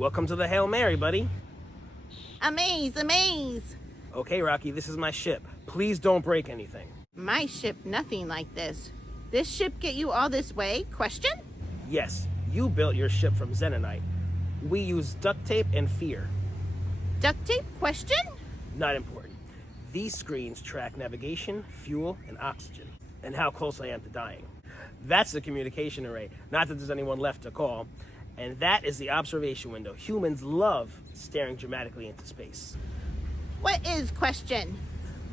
Welcome to the Hail Mary, buddy. Amaze, amaze. Okay, Rocky, this is my ship. Please don't break anything. My ship, nothing like this. This ship get you all this way? Question? Yes, you built your ship from Zenonite. We use duct tape and fear. Duct tape? Question? Not important. These screens track navigation, fuel, and oxygen, and how close I am to dying. That's the communication array. Not that there's anyone left to call. And that is the observation window. Humans love staring dramatically into space. What is question?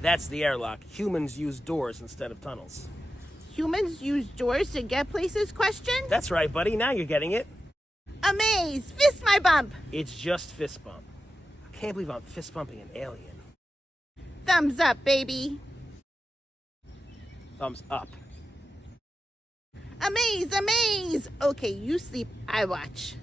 That's the airlock. Humans use doors instead of tunnels. Humans use doors to get places? Question? That's right, buddy. Now you're getting it. Amaze! Fist my bump! It's just fist bump. I can't believe I'm fist bumping an alien. Thumbs up, baby! Thumbs up. Amaze, amaze! Okay, you sleep, I watch.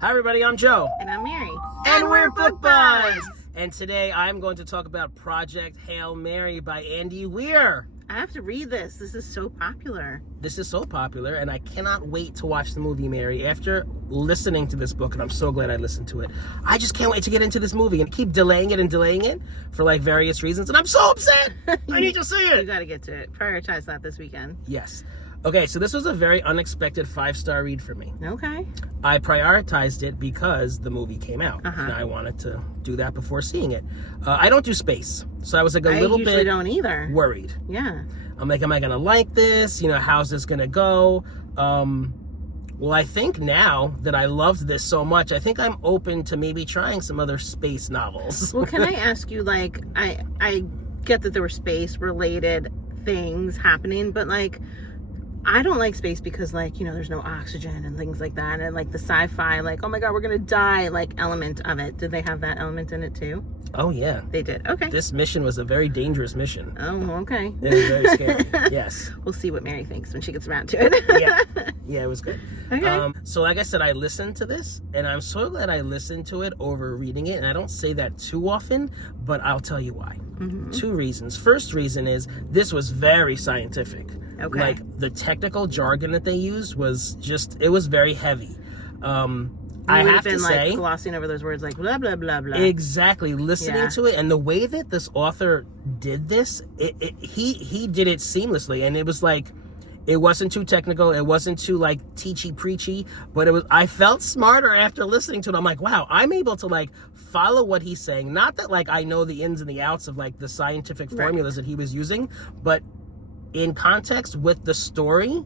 Hi, everybody. I'm Joe. And I'm Mary. And we're Book Buds! And today I'm going to talk about Project Hail Mary by Andy Weir. I have to read this. This is so popular. This is so popular, and I cannot wait to watch the movie, Mary. After listening to this book, and I'm so glad I listened to it, I just can't wait to get into this movie and keep delaying it for like various reasons, and I'm so upset! I need to see it! You gotta get to it. Prioritize that this weekend. Yes. Okay, so this was a very unexpected 5-star read for me. Okay. I prioritized it because the movie came out, and I wanted to do that before seeing it. I don't do space, so I was like a little bit don't either. worried. Yeah. I'm like, am I gonna like this? You know, how's this gonna go? Well, I think now that I loved this so much, I think I'm open to maybe trying some other space novels. Well, can I ask you, like, I get that there were space-related things happening, but, like, I don't like space because, like, you know, there's no oxygen and things like that. And, like, the sci-fi, like, oh, my God, we're going to die, like, element of it. Did they have that element in it, too? Oh, yeah. They did. Okay. This mission was a very dangerous mission. Oh, okay. It was very scary. Yes. We'll see what Mary thinks when she gets around to it. Yeah, it was good. Okay. So like I said, I listened to this, and I'm so glad I listened to it over reading it. And I don't say that too often, but I'll tell you why. Mm-hmm. 2 reasons. First reason is this was very scientific. Okay. Like, the technical jargon that they used was just, it was very heavy. I have to say, like glossing over those words, like blah blah blah blah. Exactly, listening to it, and the way that this author did this, he did it seamlessly, and it was like, it wasn't too technical, it wasn't too like teachy preachy, but it was. I felt smarter after listening to it. I'm like, wow, I'm able to like follow what he's saying. Not that like I know the ins and the outs of like the scientific formulas that he was using, but in context with the story,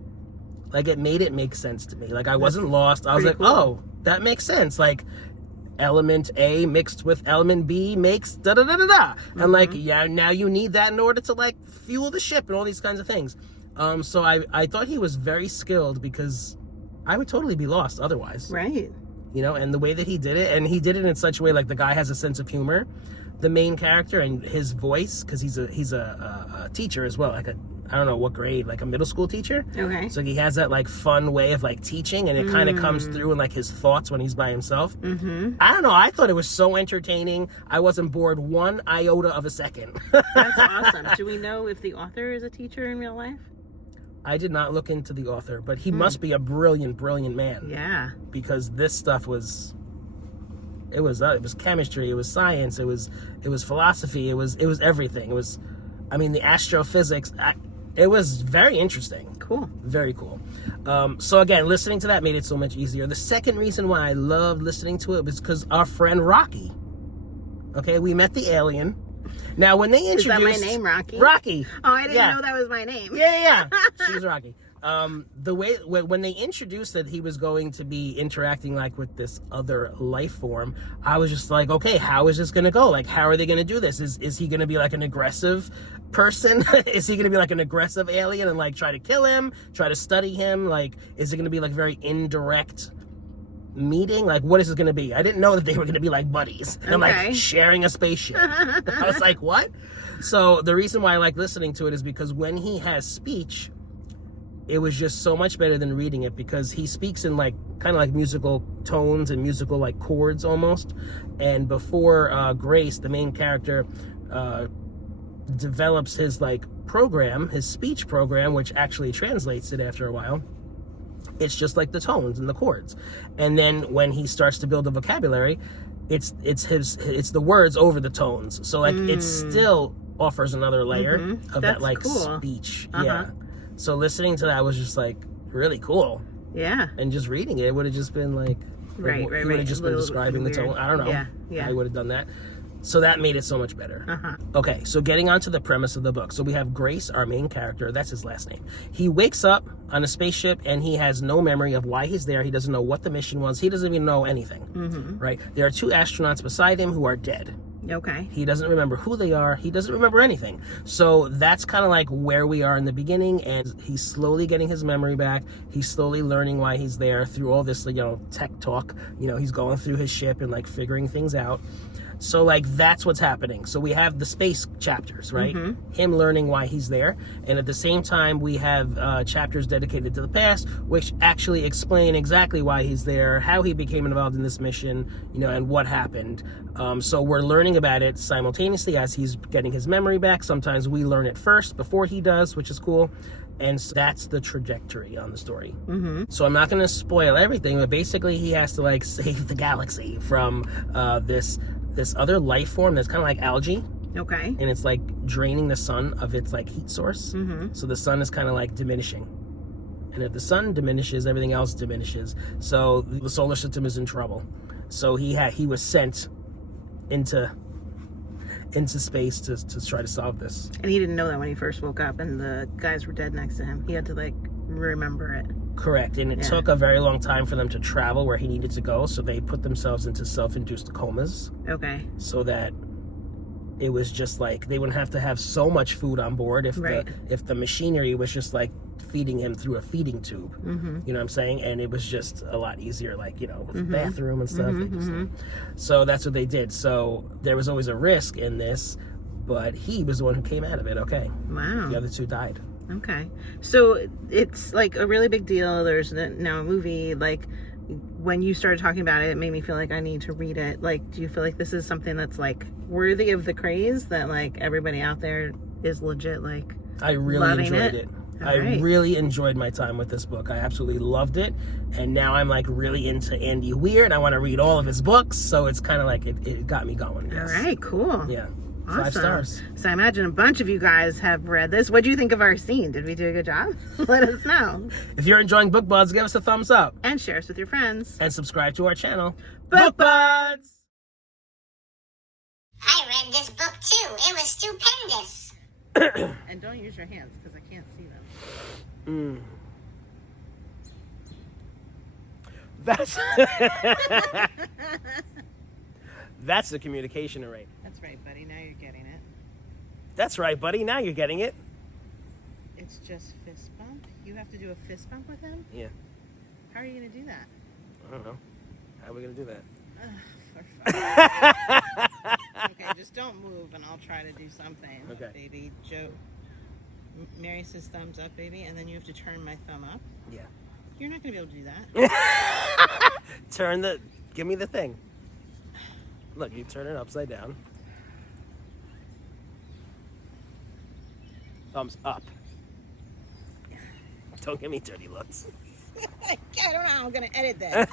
like it made it make sense to me. Like I wasn't lost. I was like, oh, that makes sense. Like element A mixed with element B makes da da da da da. And like, yeah, now you need that in order to like fuel the ship and all these kinds of things. So I thought he was very skilled because I would totally be lost otherwise. Right. You know, and the way that he did it, and he did it in such a way, like the guy has a sense of humor, the main character, and his voice, because he's a teacher as well, like I don't know what grade, like a middle school teacher. Okay. So he has that like fun way of like teaching, and it kind of comes through in like his thoughts when he's by himself. Mm-hmm. I don't know. I thought it was so entertaining. I wasn't bored 1 iota of a second. That's awesome. Do we know if the author is a teacher in real life? I did not look into the author, but he must be a brilliant, brilliant man. Yeah. Because this stuff was. It was chemistry. It was science. It was philosophy. It was everything. It was, I mean, the astrophysics. It was very interesting. Cool. Very cool. So again, listening to that made it so much easier. The second reason why I loved listening to it was because our friend Rocky. Okay, we met the alien. Now, when they introduced... Is that my name, Rocky? Rocky. Oh, I didn't know that was my name. Yeah. She's Rocky. The way when they introduced that he was going to be interacting like with this other life form, I was just like, okay, how is this going to go? Like, how are they going to do this? Is he going to be like an aggressive person? Is he going to be like an aggressive alien and like try to kill him, try to study him? Like, is it going to be like very indirect meeting? Like, what is it going to be? I didn't know that they were going to be like buddies and like sharing a spaceship. I was like, what? So the reason why I like listening to it is because when he has speech, it was just so much better than reading it, because he speaks in like kind of like musical tones and musical like chords almost. And before Grace, the main character, develops his like program, his speech program, which actually translates it after a while, It's just like the tones and the chords. And then when he starts to build a vocabulary, it's the words over the tones. So like it still offers another layer of that like cool. Speech. Yeah. So listening to that was just like really cool. Yeah. And just reading it would have just been like right. He would have just been describing the tone. I don't know. Yeah. I would have done that. So that made it so much better. Okay, so getting onto the premise of the book. So we have Grace, our main character. That's his last name. He wakes up on a spaceship and he has no memory of why he's there. He doesn't know what the mission was. He doesn't even know anything. Right? There are 2 astronauts beside him who are dead. Okay. He doesn't remember who they are. He doesn't remember anything. So that's kind of like where we are in the beginning, and he's slowly getting his memory back. He's slowly learning why he's there through all this, tech talk. He's going through his ship and like figuring things out. So like that's what's happening. So we have the space chapters, right? Him learning why he's there, and at the same time we have chapters dedicated to the past, which actually explain exactly why he's there, how he became involved in this mission, and what happened. So we're learning about it simultaneously as he's getting his memory back. Sometimes we learn it first before he does, which is cool. And so that's the trajectory on the story. So I'm not going to spoil everything, but basically he has to like save the galaxy from this other life form that's kind of like algae. Okay. And it's like draining the sun of its like heat source. So the sun is kind of like diminishing. And if the sun diminishes, everything else diminishes. So the solar system is in trouble. So he was sent into space to try to solve this. And he didn't know that when he first woke up and the guys were dead next to him. He had to like remember it. Correct. And it took a very long time for them to travel where he needed to go, so they put themselves into self-induced comas. Okay. So that it was just like they wouldn't have to have so much food on board if the machinery was just like feeding him through a feeding tube. You know what I'm saying? And it was just a lot easier, like, with the bathroom and stuff. So that's what they did. So there was always a risk in this, but he was the one who came out of it. Okay. Wow. The other 2 died. Okay. So it's like a really big deal. There's now a movie. Like when you started talking about it, it made me feel like I need to read it. Like, do you feel like this is something that's like worthy of the craze that like everybody out there is legit like I really enjoyed it. I right. really enjoyed my time with this book. I absolutely loved it. And now I'm like really into Andy Weir and I want to read all of his books. So it's kind of like it got me going. Yes. All right, cool. Yeah. Awesome. 5 stars. So I imagine a bunch of you guys have read this. What do you think of our scene? Did we do a good job? Let us know. If you're enjoying Book Buds, give us a thumbs up. And share us with your friends. And subscribe to our channel. Book Buds! I read this book too. It was stupendous. And don't use your hands because I can't see them. That's that's the communication array. That's right, buddy. Now you're getting it. That's right, buddy. Now you're getting it. It's just fist bump. You have to do a fist bump with him? Yeah. How are you going to do that? I don't know. How are we going to do that? Okay, just don't move and I'll try to do something. Okay. Baby, Joe. Mary says thumbs up, baby, and then you have to turn my thumb up. Yeah. You're not going to be able to do that. Give me the thing. Look, you turn it upside down. Thumbs up. Don't give me dirty looks. I don't know how I'm going to edit this.